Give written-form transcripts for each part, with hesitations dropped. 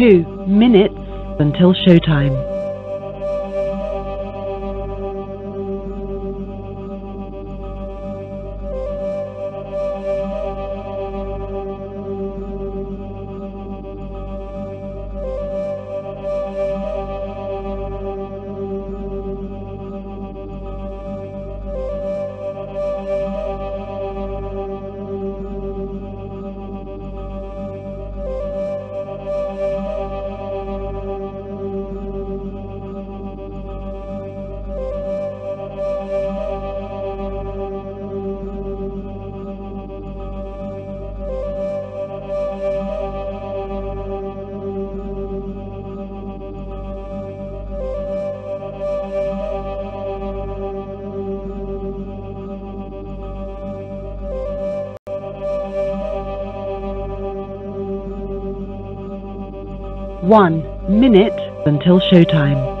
2 minutes until showtime. One minute until showtime.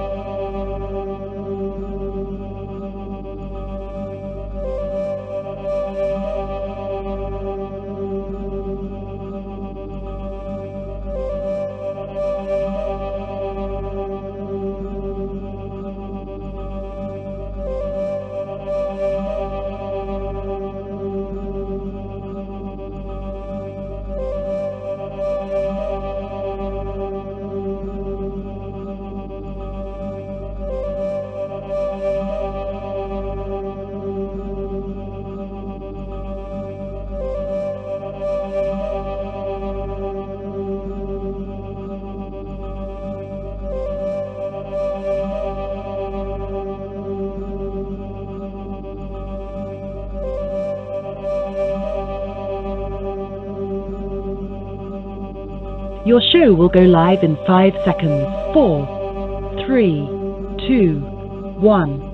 Your show will go live in 5 seconds. 4, 3, 2, 1.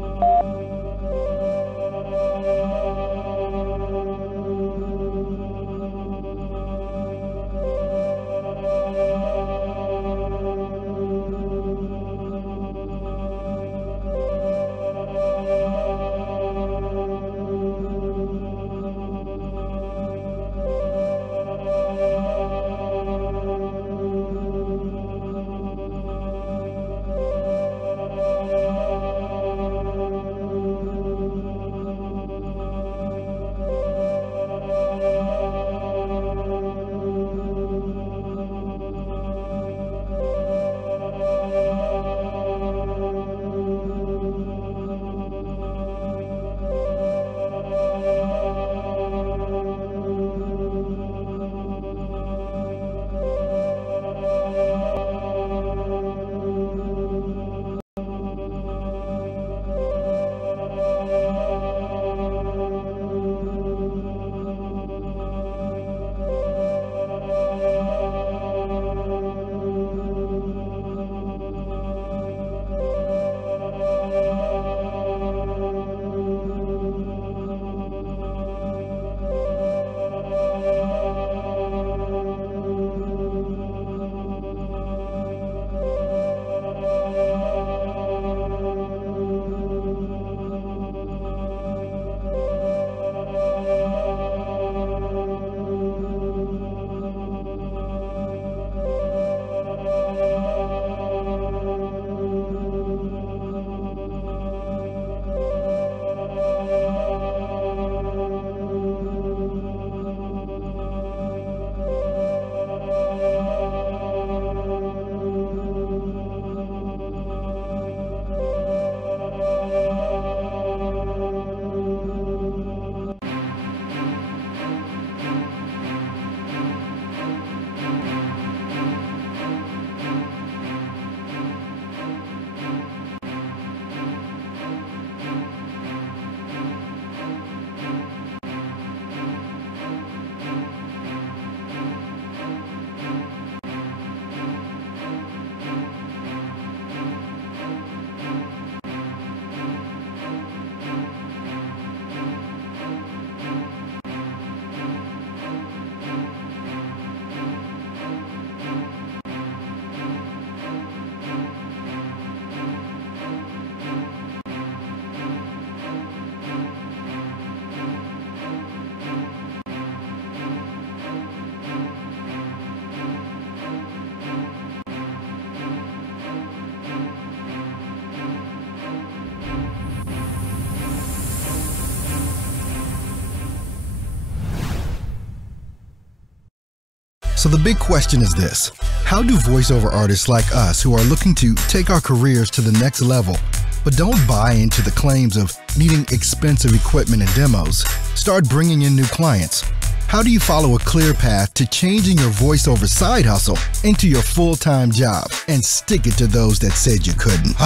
So the big question is this: how do voiceover artists like us who are looking to take our careers to the next level, but don't buy into the claims of needing expensive equipment and demos, start bringing in new clients? How do you follow a clear path to changing your voiceover side hustle into your full-time job and stick it to those that said you couldn't?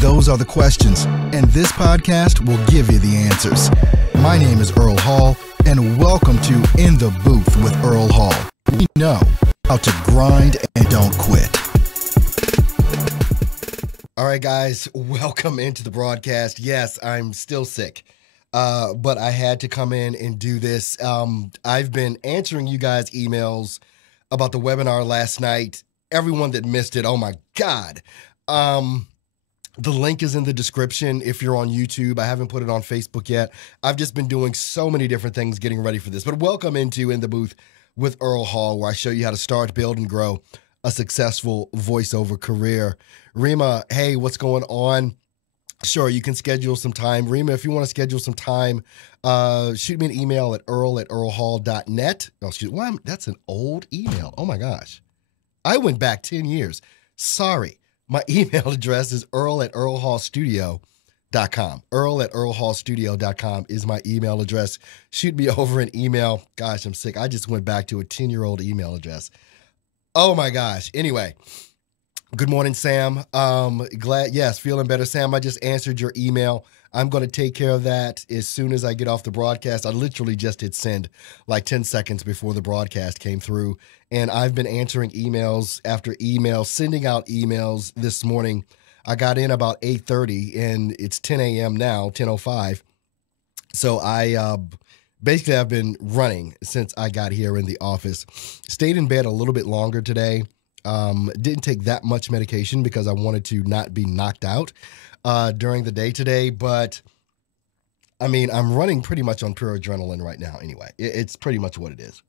Those are the questions, and this podcast will give you the answers. My name is Earl Hall, and welcome to In the Booth with Earl Hall. We know how to grind and don't quit. All right, guys, welcome into the broadcast. Yes, I'm still sick, but I had to come in and do this. I've been answering you guys' emails about the webinar last night. Everyone that missed it, oh my God. The link is in the description if you're on YouTube. I haven't put it on Facebook yet. I've just been doing so many different things getting ready for this. But welcome into In the Booth with Earl Hall, where I show you how to start, build, and grow a successful voiceover career. Rima, hey, what's going on? Sure, you can schedule some time. Rima, if you want to schedule some time, shoot me an email at earl@earlhall.net. Oh, that's an old email. Oh, my gosh. I went back 10 years. Sorry. My email address is earl@earlhallstudio.com. Earl@earlhallstudio.com is my email address. Shoot me over an email. Gosh, I'm sick. I just went back to a 10-year-old email address. Oh my gosh. Anyway, good morning, Sam. Feeling better, Sam. I just answered your email. I'm going to take care of that as soon as I get off the broadcast. I literally just hit send like 10 seconds before the broadcast came through. And I've been answering emails after email, sending out emails this morning. I got in about 8:30 and it's 10 a.m. now, 10:05. So basically I've been running since I got here in the office. Stayed in bed a little bit longer today. Didn't take that much medication because I wanted to not be knocked out during the day today. But I mean, I'm running pretty much on pure adrenaline right now anyway. It's pretty much what it is.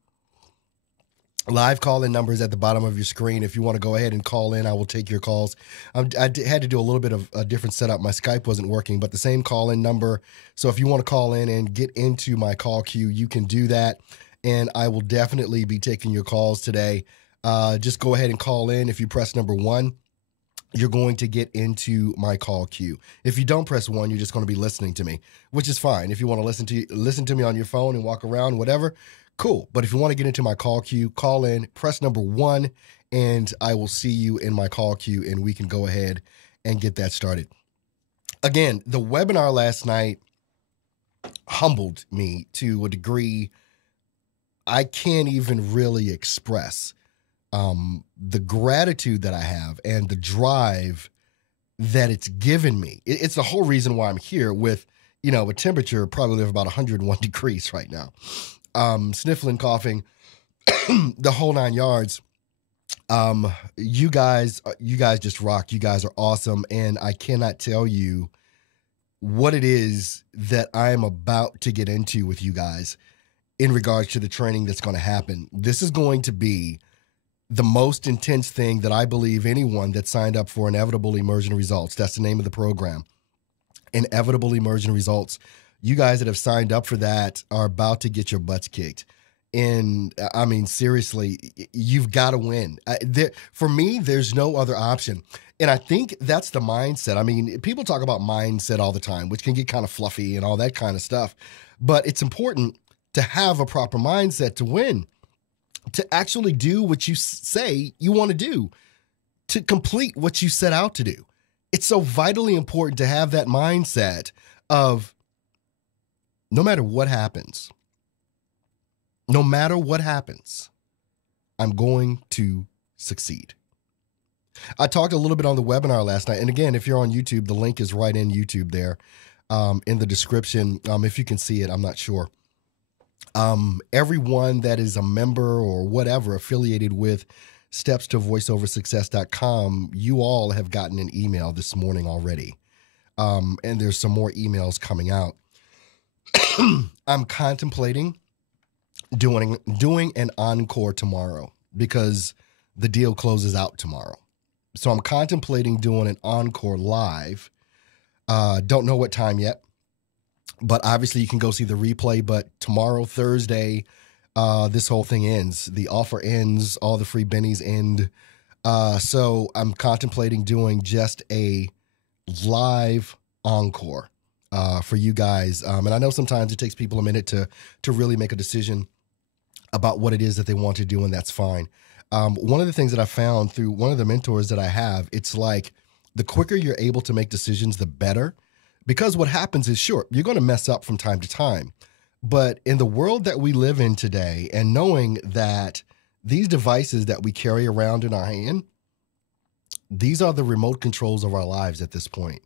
Live call-in numbers at the bottom of your screen. If you want to go ahead and call in, I will take your calls. I had to do a little bit of a different setup. My Skype wasn't working, but the same call-in number. So if you want to call in and get into my call queue, you can do that. And I will definitely be taking your calls today. Just go ahead and call in. If you press number 1, you're going to get into my call queue. If you don't press 1, you're just going to be listening to me, which is fine. If you want to listen to me on your phone and walk around, whatever, cool. But if you want to get into my call queue, call in, press number 1, and I will see you in my call queue, and we can go ahead and get that started. Again, the webinar last night humbled me to a degree I can't even really express. The gratitude that I have and the drive that it's given me. It's the whole reason why I'm here with, a temperature probably of about 101 degrees right now. Sniffling, coughing, the whole 9 yards. You guys just rock. You guys are awesome. And I cannot tell you what it is that I am about to get into with you guys in regards to the training that's going to happen. This is going to be the most intense thing that I believe anyone that signed up for Inevitable Immersion Results, that's the name of the program, Inevitable Immersion Results, you guys that have signed up for that are about to get your butts kicked. And I mean, seriously, you've got to win. For me, there's no other option. And I think that's the mindset. I mean, people talk about mindset all the time, which can get kind of fluffy and all that kind of stuff. But it's important to have a proper mindset to win, to actually do what you say you want to do, to complete what you set out to do. It's so vitally important to have that mindset of no matter what happens, I'm going to succeed. I talked a little bit on the webinar last night. And again, if you're on YouTube, the link is right in YouTube there in the description. If you can see it, I'm not sure. Everyone that is a member or whatever affiliated with stepstovoiceoversuccess.com, you all have gotten an email this morning already. And there's some more emails coming out. I'm contemplating doing an encore tomorrow because the deal closes out tomorrow. So I'm contemplating doing an encore live. Don't know what time yet, but obviously you can go see the replay. But tomorrow, Thursday, this whole thing ends. The offer ends, all the free bennies end. So I'm contemplating doing just a live encore for you guys. And I know sometimes it takes people a minute to really make a decision about what it is that they want to do, and that's fine. One of the things that I found through one of the mentors that I have, it's like the quicker you're able to make decisions, the better. Because what happens is, sure, you're going to mess up from time to time. But in the world that we live in today, and knowing that these devices that we carry around in our hand, these are the remote controls of our lives at this point.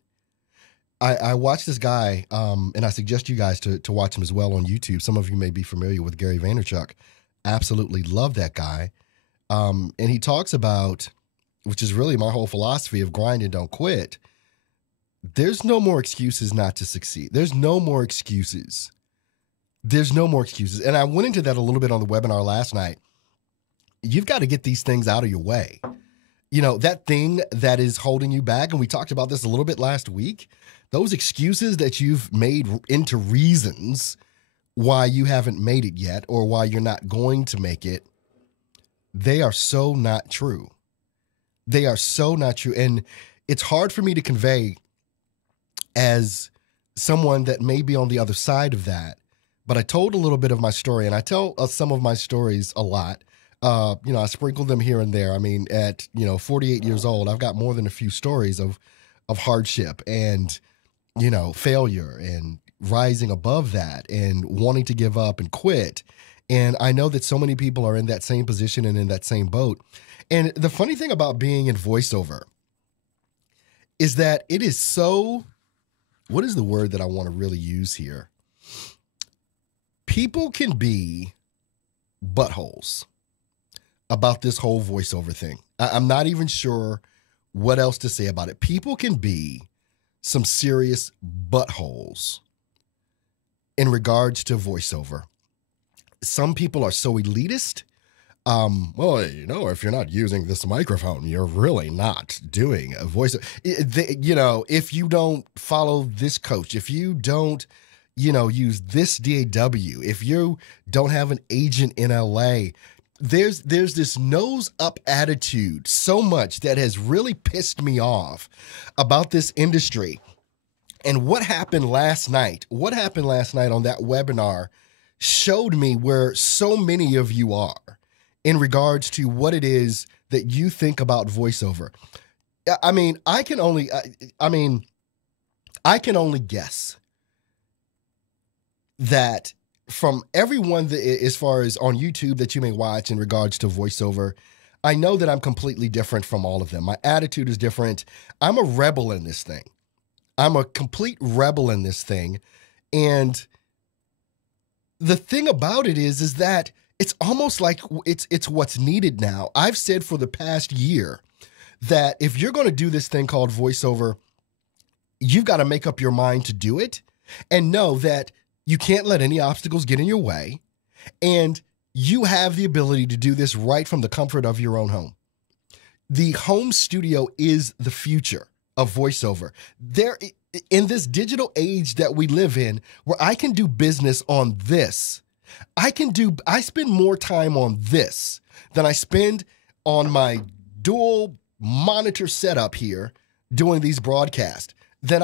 I watched this guy, and I suggest you guys to watch him as well on YouTube. Some of you may be familiar with Gary Vaynerchuk. Absolutely love that guy. And he talks about, which is really my whole philosophy of grind and don't quit. There's no more excuses not to succeed. There's no more excuses. There's no more excuses. And I went into that a little bit on the webinar last night. You've got to get these things out of your way. You know, that thing that is holding you back, and we talked about this a little bit last week, those excuses that you've made into reasons why you haven't made it yet or why you're not going to make it, they are so not true. They are so not true. And it's hard for me to convey as someone that may be on the other side of that. But I told a little bit of my story, and I tell some of my stories a lot. I sprinkle them here and there. I mean, at 48 years old, I've got more than a few stories of hardship and failure and rising above that and wanting to give up and quit. And I know that so many people are in that same position and in that same boat. And the funny thing about being in voiceover is that it is so, what is the word that I want to really use here? People can be buttholes about this whole voiceover thing. I'm not even sure what else to say about it. People can be some serious buttholes in regards to voiceover. Some people are so elitist. If you're not using this microphone, you're really not doing a voice. If you don't follow this coach, if you don't, use this DAW, if you don't have an agent in LA, there's this nose up attitude so much that has really pissed me off about this industry. And what happened last night on that webinar showed me where so many of you are in regards to what it is that you think about voiceover. I mean, I can only guess that from everyone that, as far as on YouTube that you may watch in regards to voiceover, I know that I'm completely different from all of them. My attitude is different. I'm a rebel in this thing. I'm a complete rebel in this thing. And the thing about it is that it's almost like it's what's needed now. I've said for the past year that if you're going to do this thing called voiceover, you've got to make up your mind to do it and know that you can't let any obstacles get in your way. And you have the ability to do this right from the comfort of your own home. The home studio is the future of voiceover. There, in this digital age that we live in, where I can do business on this, I spend more time on this than I spend on my dual monitor setup here doing these broadcasts. Then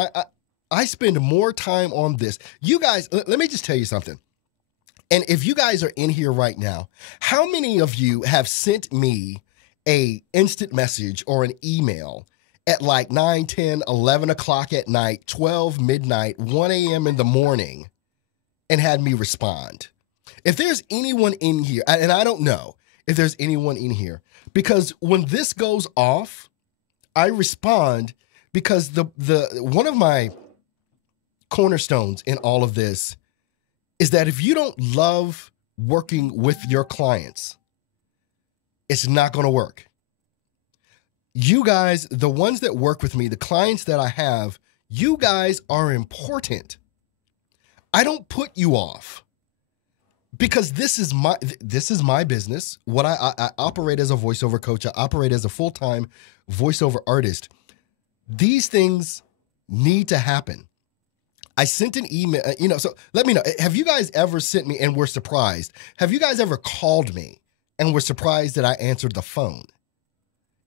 I spend more time on this. You guys, let me just tell you something. And if you guys are in here right now, how many of you have sent me a instant message or an email at like 9, 10, 11 o'clock at night, 12 midnight, 1 a.m. in the morning and had me respond? If there's anyone in here, and I don't know if there's anyone in here, because when this goes off, I respond because the one of my cornerstones in all of this is that if you don't love working with your clients, it's not going to work. You guys, the ones that work with me, the clients that I have, you guys are important. I don't put you off because this is my business. What I operate as a voiceover coach. I operate as a full-time voiceover artist. These things need to happen. I sent an email, so let me know. Have you guys ever sent me and were surprised? Have you guys ever called me and were surprised that I answered the phone?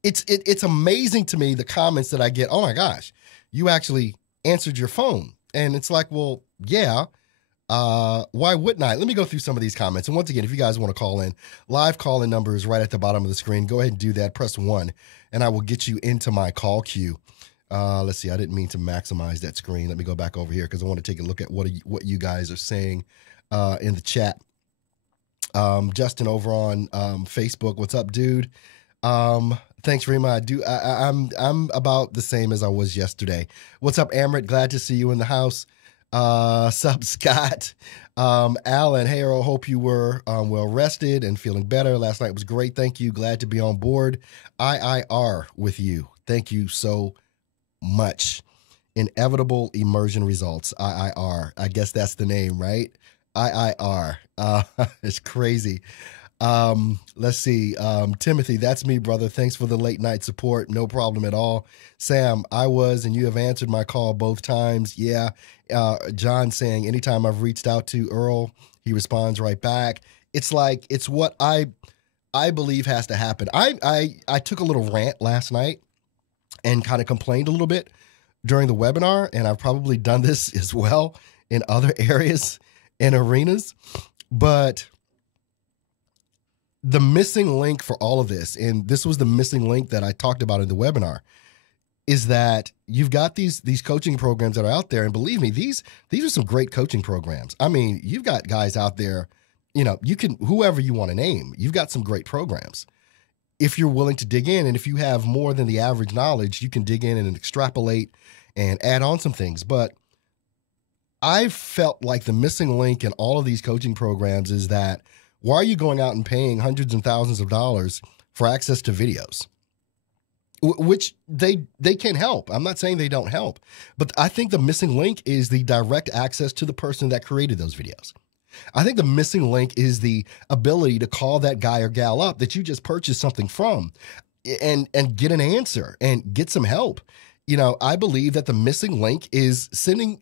It's amazing to me, the comments that I get. Oh my gosh, you actually answered your phone. And it's like, well, yeah. Why wouldn't I? Let me go through some of these comments. And once again, if you guys want to call in, live call-in number is right at the bottom of the screen. Go ahead and do that. Press 1, and I will get you into my call queue. Let's see. I didn't mean to maximize that screen. Let me go back over here because I want to take a look at what you guys are saying in the chat. Justin over on Facebook. What's up, dude? Thanks very much. I'm about the same as I was yesterday. What's up, Amrit? Glad to see you in the house. Sup, Scott. Alan, hey, Earl, hope you were well rested and feeling better. Last night was great. Thank you. Glad to be on board. IIR with you. Thank you so much. Inevitable Immersion Results. IIR. I guess that's the name, right? IIR. It's crazy. Let's see. Timothy, that's me, brother. Thanks for the late night support. No problem at all. Sam, and you have answered my call both times. Yeah. John saying, anytime I've reached out to Earl, he responds right back. It's like, it's what I believe has to happen. I took a little rant last night and kind of complained a little bit during the webinar. And I've probably done this as well in other areas and arenas, but the missing link for all of this, and this was the missing link that I talked about in the webinar, is that you've got these coaching programs that are out there, and believe me, these are some great coaching programs. I mean, you've got guys out there, you can, whoever you want to name, you've got some great programs. If you're willing to dig in, and if you have more than the average knowledge, you can dig in and extrapolate and add on some things. But I felt like the missing link in all of these coaching programs is that, why are you going out and paying hundreds and thousands of dollars for access to videos? Which they can help. I'm not saying they don't help. But I think the missing link is the direct access to the person that created those videos. I think the missing link is the ability to call that guy or gal up that you just purchased something from and get an answer and get some help. I believe that the missing link is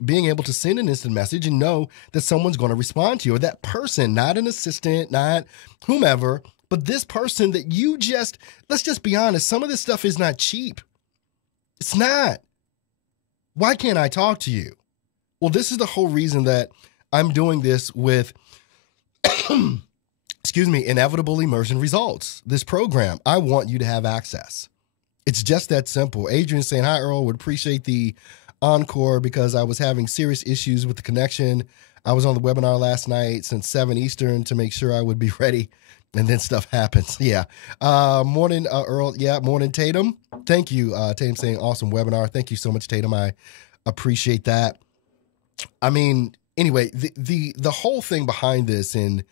being able to send an instant message and know that someone's going to respond to you, or that person, not an assistant, not whomever, but this person that let's just be honest, some of this stuff is not cheap. It's not. Why can't I talk to you? Well, this is the whole reason that I'm doing this with, Inevitable Immersion Results, this program. I want you to have access. It's just that simple. Adrian saying, hi, Earl, would appreciate the encore because I was having serious issues with the connection. I was on the webinar last night since 7 Eastern to make sure I would be ready, and then stuff happens. Yeah. Morning, Earl. Yeah, morning, Tatum. Thank you. Tatum saying, awesome webinar. Thank you so much, Tatum. I appreciate that. I mean, anyway, the whole thing behind this and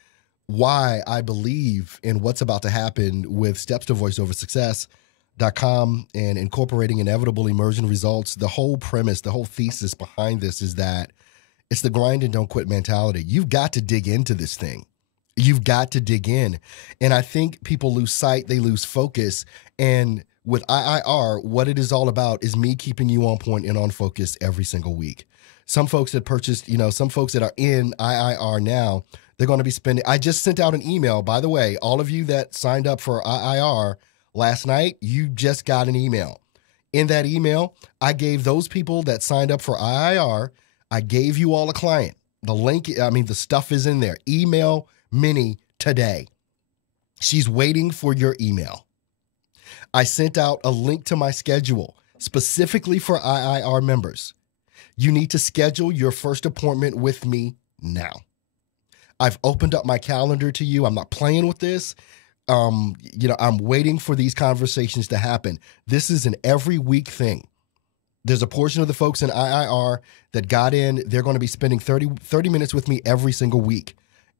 why I believe in what's about to happen with Steps to Voiceover Success.com and incorporating inevitable immersion results, the whole premise, the whole thesis behind this is that it's the grind and don't quit mentality. You've got to dig into this thing. You've got to dig in. And I think people lose sight, they lose focus. And with IIR, what it is all about is me keeping you on point and on focus every single week. Some folks that purchased, some folks that are in IIR now, they're going to be spending, I just sent out an email, by the way, all of you that signed up for IIR last night, you just got an email. In that email, I gave those people that signed up for IIR, I gave you all a client. The link, the stuff is in there. Email Minnie today. She's waiting for your email. I sent out a link to my schedule specifically for IIR members. You need to schedule your first appointment with me now. I've opened up my calendar to you. I'm not playing with this. I'm waiting for these conversations to happen. This is an every week thing. There's a portion of the folks in IIR that got in. They're going to be spending 30 minutes with me every single week.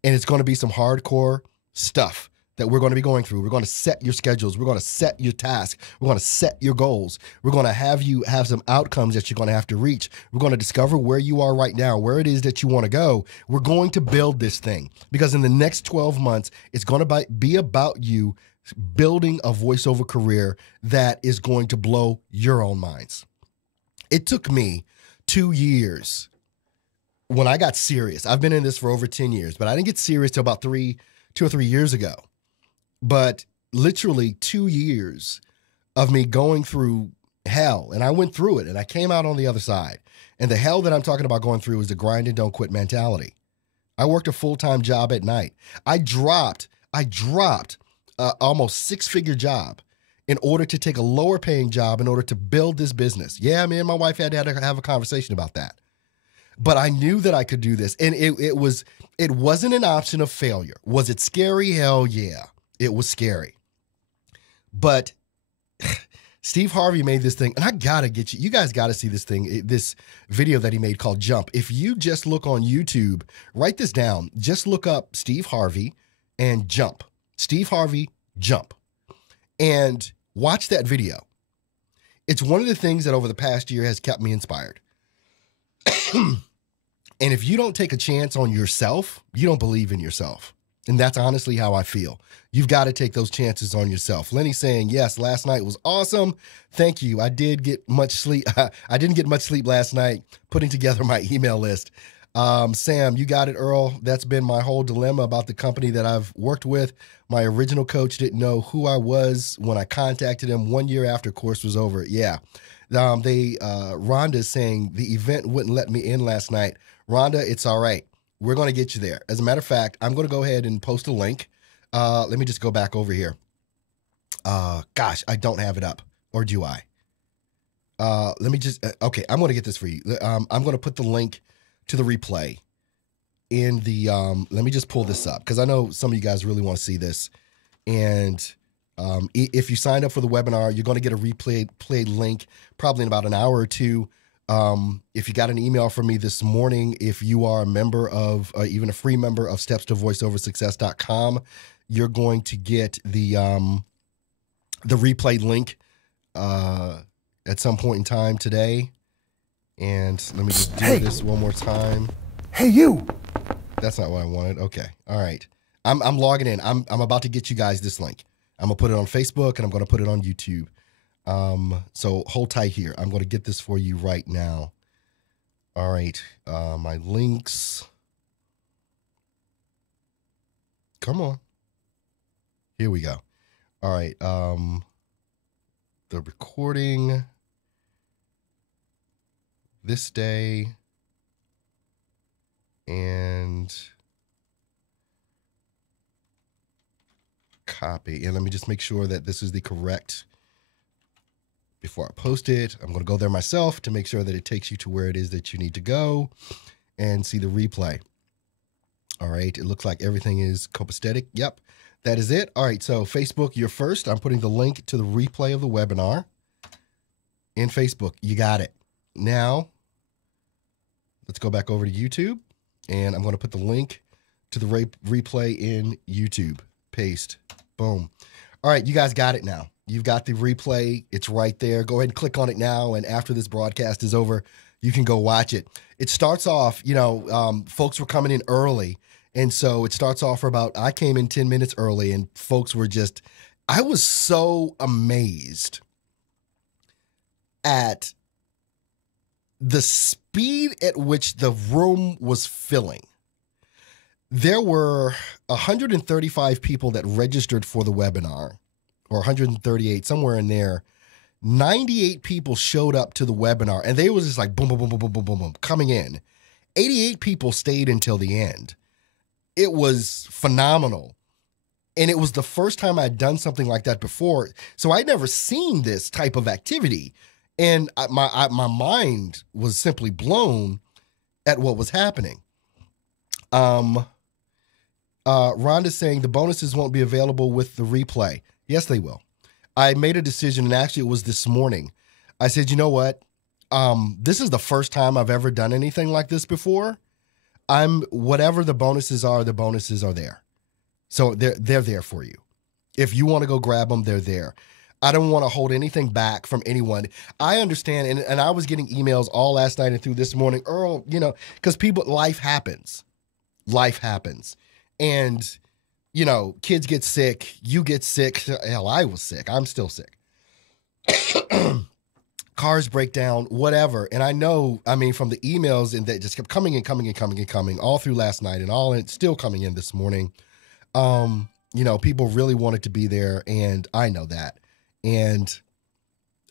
And it's going to be some hardcore stuff that we're going to be going through. We're going to set your schedules. We're going to set your tasks. We're going to set your goals. We're going to have you have some outcomes that you're going to have to reach. We're going to discover where you are right now, where it is that you want to go. We're going to build this thing because in the next 12 months, it's going to be about you building a voiceover career that is going to blow your own minds. It took me 2 years when I got serious, I've been in this for over 10 years, but I didn't get serious till about 2 or 3 years ago. But literally 2 years of me going through hell, and I went through it and I came out on the other side. And the hell that I'm talking about going through is the grind and don't quit mentality. I worked a full-time job at night. I dropped almost six-figure job in order to take a lower paying job in order to build this business. Yeah, me and my wife had to have a conversation about that. But I knew that I could do this. And it wasn't an option of failure. Was it scary? Hell yeah. It was scary. But Steve Harvey made this thing, and I gotta get you guys gotta see this thing, this video that he made called Jump. If you just look on YouTube, write this down. Just look up Steve Harvey and Jump. Steve Harvey, Jump. And watch that video. It's one of the things that over the past year has kept me inspired. And if you don't take a chance on yourself, you don't believe in yourself. And that's honestly how I feel. You've got to take those chances on yourself. Lenny's saying, yes, last night was awesome. Thank you. I did get much sleep. I didn't get much sleep last night putting together my email list. Sam, you got it, Earl. That's been my whole dilemma about the company that I've worked with. My original coach didn't know who I was when I contacted him 1 year after course was over. Yeah. Rhonda's saying the event wouldn't let me in last night. Rhonda, it's all right. We're going to get you there. As a matter of fact, I'm going to go ahead and post a link. Let me just go back over here. Gosh, I don't have it up. Or do I? Let me just, okay, I'm going to get this for you. I'm going to put the link to the replay in the, let me just pull this up because I know some of you guys really want to see this. And if you signed up for the webinar, you're going to get a replay link probably in about an hour or two. If you got an email from me this morning, if you are a member of, even a free member of stepstovoiceoversuccess.com, you're going to get the replay link at some point in time today. And let me just do this one more time. Hey, you. That's not what I wanted. Okay. All right. I'm logging in. I'm about to get you guys this link. I'm going to put it on Facebook and I'm going to put it on YouTube. So hold tight here. I'm going to get this for you right now. All right. My links. Come on. Here we go. All right. The recording this day and copy. And let me just make sure that this is the correct before I post it. I'm going to go there myself to make sure that it takes you to where it is that you need to go and see the replay. All right. It looks like everything is copacetic. Yep. That is it. All right. So Facebook, you're first. I'm putting the link to the replay of the webinar in Facebook. You got it. Now, let's go back over to YouTube and I'm going to put the link to the replay in YouTube. Paste. Boom. All right. You guys got it now. You've got the replay. It's right there. Go ahead and click on it now. And after this broadcast is over, you can go watch it. It starts off, folks were coming in early. And so it starts off for I came in 10 minutes early and folks were I was so amazed at the speed at which the room was filling. There were 135 people that registered for the webinar, or 138, somewhere in there. 98 people showed up to the webinar, and they was just like boom, boom, boom, boom, boom, boom, boom, boom, coming in. 88 people stayed until the end. It was phenomenal. And it was the first time I'd done something like that before. So I'd never seen this type of activity. And my mind was simply blown at what was happening. Rhonda's saying the bonuses won't be available with the replay. Yes, they will. I made a decision, and actually it was this morning. I said, you know what? This is the first time I've ever done anything like this before. Whatever the bonuses are there. So they're there for you. If you want to go grab them, they're there. I don't want to hold anything back from anyone. I understand, and I was getting emails all last night and through this morning, Earl, because life happens. Life happens. And, kids get sick. You get sick. Hell, I was sick. I'm still sick. cars break down, whatever. And I know, I mean, from the emails and that just kept coming and coming and coming and coming all through last night and all and still coming in this morning. You know, people really wanted to be there, and I know that. And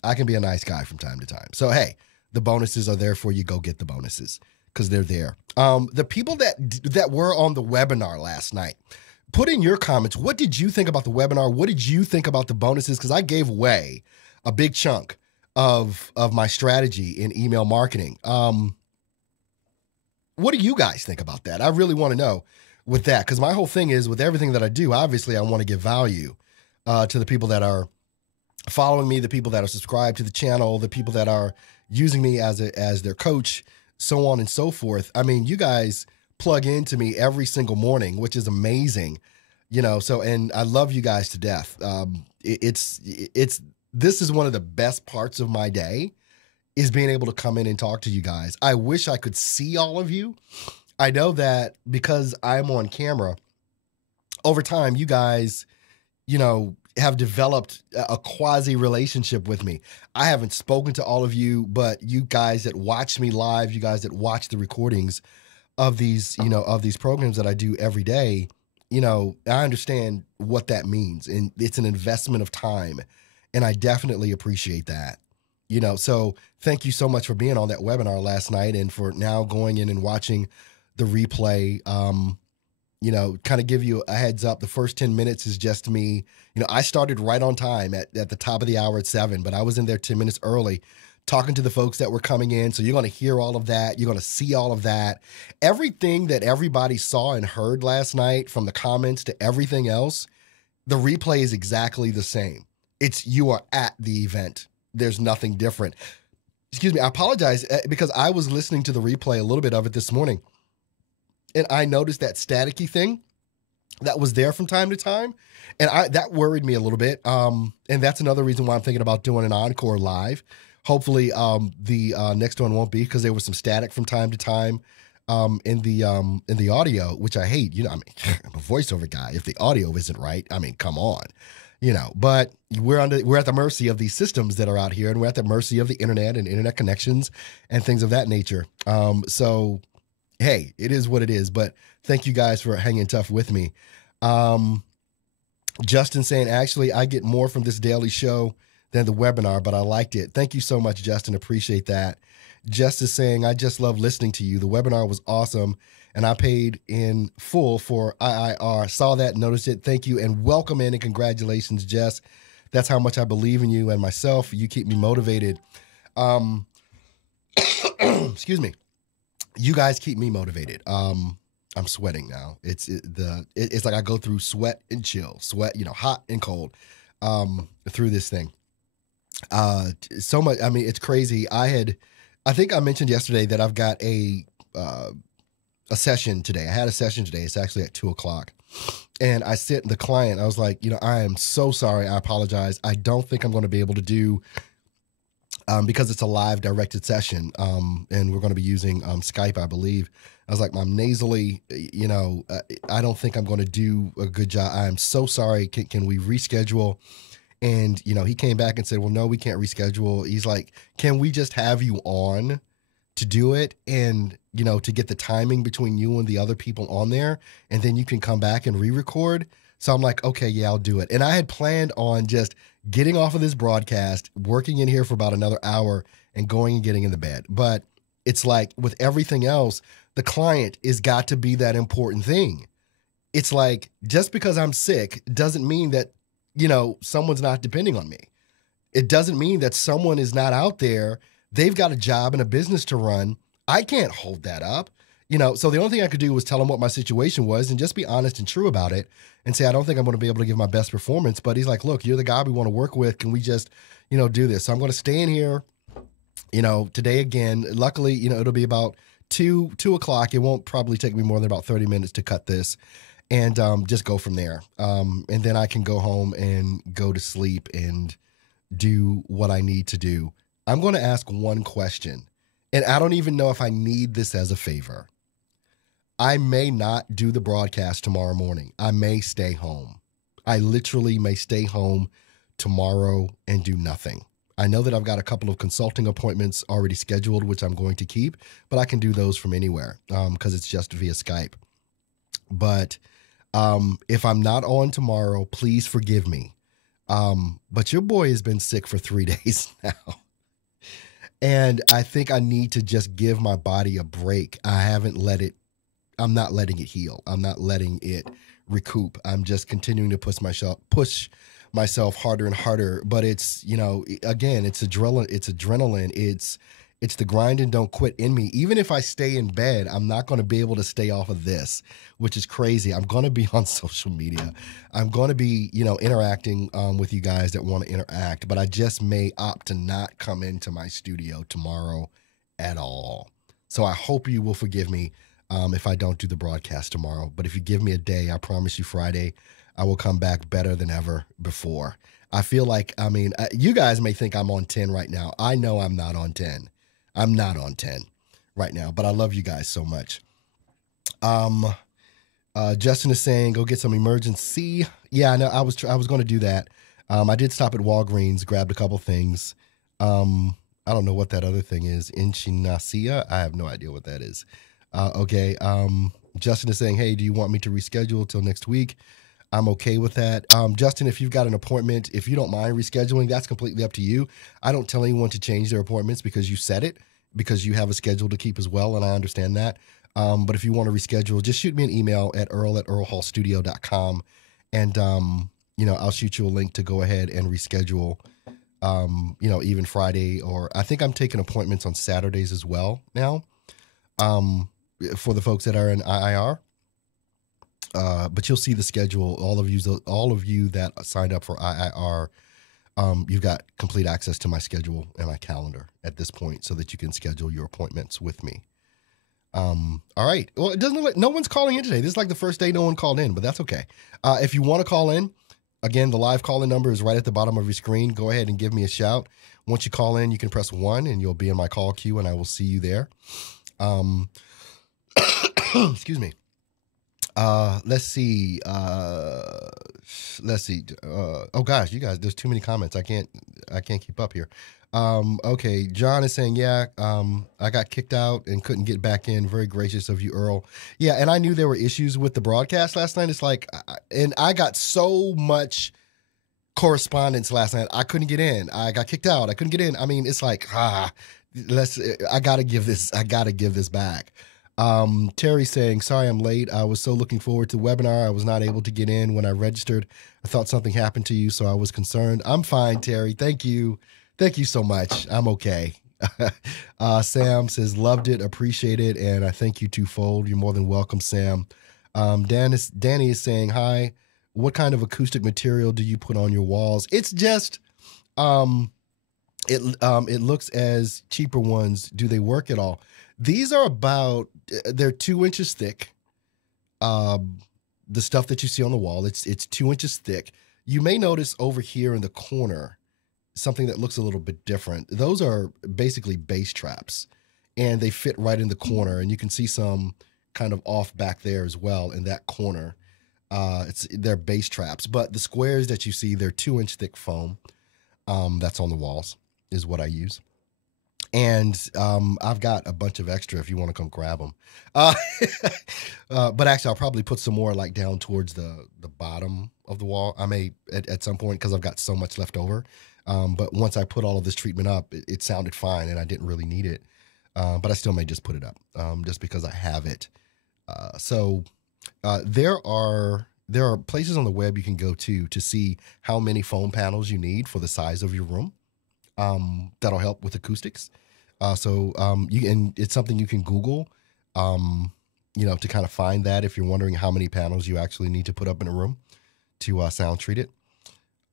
I can be a nice guy from time to time. So, hey, the bonuses are there for you. Go get the bonuses because they're there. The people that were on the webinar last night, put in your comments, what did you think about the webinar? What did you think about the bonuses? Because I gave away a big chunk of my strategy in email marketing. What do you guys think about that? I really want to know with that, because my whole thing is with everything that I do, obviously I want to give value to the people that are following me, the people that are subscribed to the channel, the people that are using me as their coach, so on and so forth. I mean, you guys plug into me every single morning, which is amazing, you know. So, and I love you guys to death. This is one of the best parts of my day, is being able to come in and talk to you guys. I wish I could see all of you. I know that because I'm on camera, over time, you guys, you know, have developed a quasi relationship with me. I haven't spoken to all of you, but you guys that watch me live, you guys that watch the recordings of these, you know, of these programs that I do every day, you know, I understand what that means. And it's an investment of time. And I definitely appreciate that. You know, so thank you so much for being on that webinar last night and for now going in and watching the replay. You know, kind of give you a heads up. The first 10 minutes is just me. You know, I started right on time at the top of the hour at 7, but I was in there 10 minutes early talking to the folks that were coming in. So you're going to hear all of that. You're going to see all of that. Everything that everybody saw and heard last night, from the comments to everything else, the replay is exactly the same. You are at the event. There's nothing different. Excuse me. I apologize because I was listening to the replay, a little bit of it this morning, and I noticed that staticky thing that was there from time to time. And that worried me a little bit. And that's another reason why I'm thinking about doing an encore live. Hopefully the next one won't be, because there was some static from time to time in the audio, which I hate. You know, I mean, I'm a voiceover guy. If the audio isn't right, I mean, come on. You know, but we're at the mercy of these systems that are out here, and we're at the mercy of the internet and internet connections and things of that nature. So hey, it is what it is, but thank you guys for hanging tough with me. Justin saying, actually, I get more from this daily show than the webinar, but I liked it. Thank you so much, Justin. Appreciate that. Justice saying, I just love listening to you. The webinar was awesome, and I paid in full for IIR. Saw that, noticed it. Thank you, and welcome in, and congratulations, Jess. That's how much I believe in you and myself. You keep me motivated. Excuse me. You guys keep me motivated. I'm sweating now. It's like I go through sweat and chill, sweat, you know, hot and cold, through this thing. So much. I mean, it's crazy. I think I mentioned yesterday that I've got a session today. I had a session today. It's actually at 2:00, and I sent the client. I was like, you know, I am so sorry. I apologize. I don't think I'm going to be able to do. Because it's a live directed session, and we're going to be using Skype, I believe. I was like, I'm nasally, you know, I don't think I'm going to do a good job. I'm so sorry. Can we reschedule? And, you know, he came back and said, well, no, we can't reschedule. He's like, can we just have you on to do it? And, you know, to get the timing between you and the other people on there, and then you can come back and re-record. So I'm like, okay, yeah, I'll do it. And I had planned on just getting off of this broadcast, working in here for about another hour, and going and getting in the bed. But it's like with everything else, the client is got to be that important thing. It's like, just because I'm sick doesn't mean that, you know, someone's not depending on me. It doesn't mean that someone is not out there. They've got a job and a business to run. I can't hold that up. You know, so the only thing I could do was tell him what my situation was and just be honest and true about it and say, I don't think I'm going to be able to give my best performance. But he's like, look, you're the guy we want to work with. Can we just, you know, do this? So I'm going to stay in here, you know, today again. Luckily, you know, it'll be about 2 o'clock. It won't probably take me more than about 30 minutes to cut this, and just go from there. And then I can go home and go to sleep and do what I need to do. I'm going to ask one question, and I don't even know if I need this as a favor. I may not do the broadcast tomorrow morning. I may stay home. I literally may stay home tomorrow and do nothing. I know that I've got a couple of consulting appointments already scheduled, which I'm going to keep, but I can do those from anywhere because it's just via Skype. But if I'm not on tomorrow, please forgive me. But your boy has been sick for 3 days now. And I think I need to just give my body a break. I'm not letting it heal. I'm not letting it recoup. I'm just continuing to push myself harder and harder. But it's, again, it's adrenaline. It's the grind and don't quit in me. Even if I stay in bed, I'm not going to be able to stay off of this, which is crazy. I'm going to be on social media. I'm going to be, interacting with you guys that want to interact, but I just may opt to not come into my studio tomorrow at all. So I hope you will forgive me if I don't do the broadcast tomorrow. But if you give me a day, I promise you Friday, I will come back better than ever before. I feel like, you guys may think I'm on 10 right now. I know I'm not on 10. I'm not on 10 right now, but I love you guys so much. Justin is saying, go get some emergency. Yeah, I know. I was going to do that. I did stop at Walgreens, grabbed a couple things. I don't know what that other thing is. Echinacea? I have no idea what that is. Okay. Justin is saying, hey, do you want me to reschedule till next week? I'm okay with that. Justin, if you've got an appointment, if you don't mind rescheduling, that's completely up to you. I don't tell anyone to change their appointments because you said it, because you have a schedule to keep as well, and I understand that. But if you want to reschedule, just shoot me an email at earl@earlhallstudio.com, and, I'll shoot you a link to go ahead and reschedule, even Friday, or I think I'm taking appointments on Saturdays as well now, for the folks that are in IIR. But you'll see the schedule. All of you that signed up for IIR, you've got complete access to my schedule and my calendar at this point so that you can schedule your appointments with me. All right. Well, it doesn't look like no one's calling in today. This is like the first day no one called in, but that's okay. If you want to call in, again, the live call-in number is right at the bottom of your screen. Go ahead and give me a shout. Once you call in, you can press 1 and you'll be in my call queue and I will see you there. Excuse me. Let's see. Oh gosh, you guys, there's too many comments. I can't keep up here. Okay. John is saying, yeah, I got kicked out and couldn't get back in. Very gracious of you, Earl. Yeah. And I knew there were issues with the broadcast last night. It's like, and I got so much correspondence last night. I couldn't get in. I got kicked out. I couldn't get in. I mean, it's like, I gotta give this back. Terry saying, sorry, I'm late. I was so looking forward to the webinar. I was not able to get in when I registered. I thought something happened to you, so I was concerned. I'm fine, Terry. Thank you. Thank you so much. I'm okay. Sam says, loved it, appreciate it, and I thank you twofold. You're more than welcome, Sam. Danny is saying, hi, what kind of acoustic material do you put on your walls? It's just, it looks as cheaper ones. Do they work at all? These are they're 2 inches thick. The stuff that you see on the wall, it's 2 inches thick. You may notice over here in the corner something that looks a little bit different. Those are basically bass traps, and they fit right in the corner, and you can see some kind of off back there as well in that corner. They're bass traps, but the squares that you see, they're 2-inch thick foam. That's on the walls is what I use. And I've got a bunch of extra if you want to come grab them. But actually, I'll probably put some more like down towards the bottom of the wall. I may at some point because I've got so much left over. But once I put all of this treatment up, it sounded fine and I didn't really need it. But I still may just put it up just because I have it. So there are places on the web you can go to see how many foam panels you need for the size of your room. That'll help with acoustics. It's something you can Google, to kind of find that if you're wondering how many panels you actually need to put up in a room to sound treat it.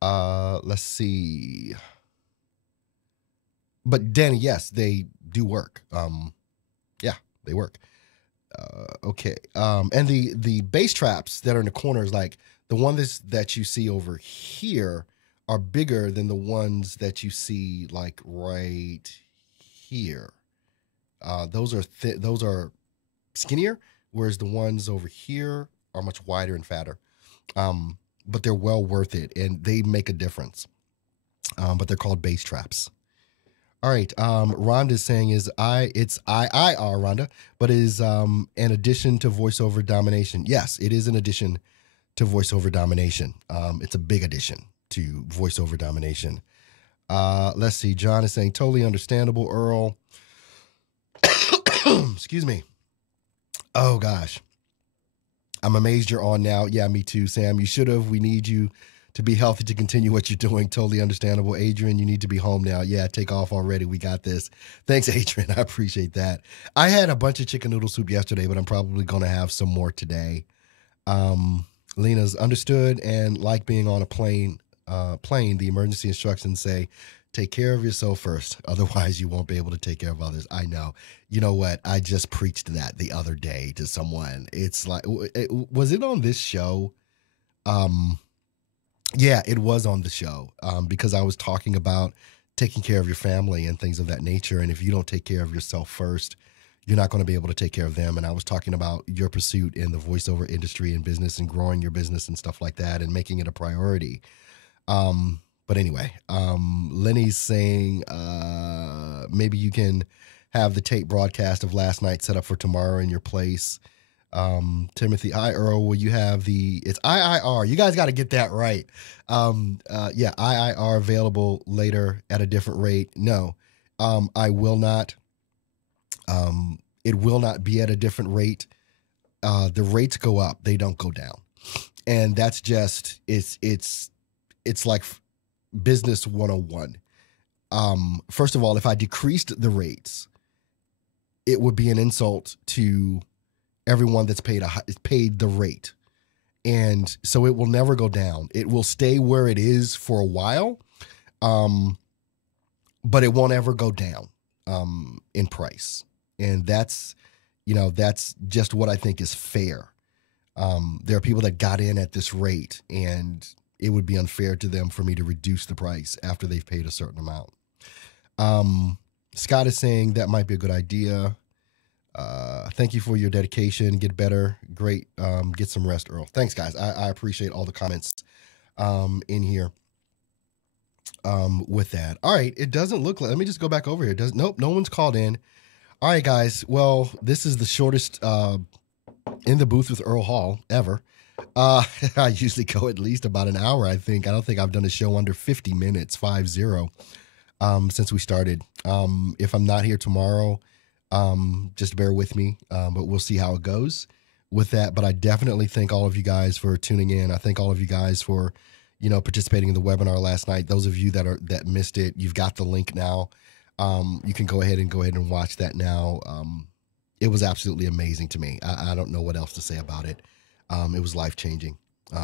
Let's see. But Danny, yes, they do work. Yeah, they work. Okay. And the bass traps that are in the corners, like the ones that you see over here, are bigger than the ones that you see like right here. Those are skinnier, whereas the ones over here are much wider and fatter. But they're well worth it, and they make a difference. but they're called bass traps. All right. Rhonda's saying it's IIR, Rhonda, but is an addition to voiceover domination. Yes, it is an addition to voiceover domination. It's a big addition to voiceover domination. Let's see. John is saying totally understandable, Earl. Excuse me. Oh gosh. I'm amazed you're on now. Yeah, me too, Sam. You should have. We need you to be healthy to continue what you're doing. Totally understandable. Adrian, you need to be home now. Yeah, take off already. We got this. Thanks, Adrian. I appreciate that. I had a bunch of chicken noodle soup yesterday, but I'm probably going to have some more today. Lena's understood and like being on a plane, the emergency instructions say, take care of yourself first. Otherwise, you won't be able to take care of others. I know. You know what? I just preached that the other day to someone. It's like, was it on this show? Yeah, it was on the show because I was talking about taking care of your family and things of that nature. And if you don't take care of yourself first, you're not going to be able to take care of them. And I was talking about your pursuit in the voiceover industry and business and growing your business and stuff like that and making it a priority. But anyway, Lenny's saying maybe you can have the tape broadcast of last night set up for tomorrow in your place. Timothy, hi, Earl, will you have it's IIR. You guys got to get that right. Yeah, IIR available later at a different rate. No, I will not. It will not be at a different rate. The rates go up. They don't go down. And that's just, it's like business 101. First of all, if I decreased the rates, it would be an insult to everyone that's paid the rate. And so it will never go down. It will stay where it is for a while. But it won't ever go down in price. And that's just what I think is fair. There are people that got in at this rate, and it would be unfair to them for me to reduce the price after they've paid a certain amount. Scott is saying that might be a good idea. Thank you for your dedication. Get better. Great. Get some rest, Earl. Thanks, guys. I appreciate all the comments in here with that. All right. It doesn't look like, let me just go back over here. Nope, no one's called in. All right, guys. Well, this is the shortest in the booth with Earl Hall ever. I usually go at least about an hour, I think. I don't think I've done a show under 50 minutes, 50, since we started. If I'm not here tomorrow, just bear with me, but we'll see how it goes with that. But I definitely thank all of you guys for tuning in. I thank all of you guys for, participating in the webinar last night. Those of you that missed it, you've got the link now. You can go ahead and watch that now. It was absolutely amazing to me. I don't know what else to say about it. It was life-changing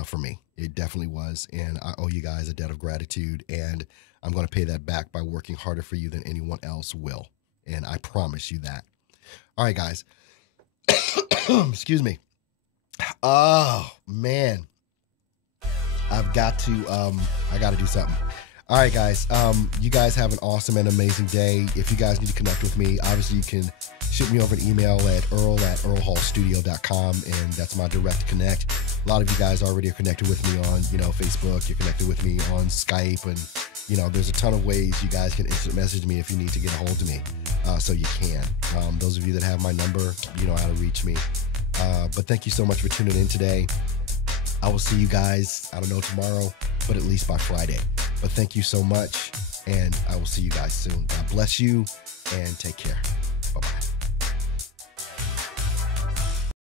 for me. It definitely was. And I owe you guys a debt of gratitude. And I'm going to pay that back by working harder for you than anyone else will. And I promise you that. All right, guys. Excuse me. Oh, man. I got to do something. All right, guys. You guys have an awesome and amazing day. If you guys need to connect with me, obviously you can shoot me over an email at earl@earlhallstudio.com, and that's my direct connect. A lot of you guys already are connected with me on, Facebook. You're connected with me on Skype, and, there's a ton of ways you guys can instant message me if you need to get a hold of me. So you can. Those of you that have my number, you know how to reach me. But thank you so much for tuning in today. I will see you guys, I don't know tomorrow, but at least by Friday. But thank you so much, and I will see you guys soon. God bless you, and take care. Bye-bye.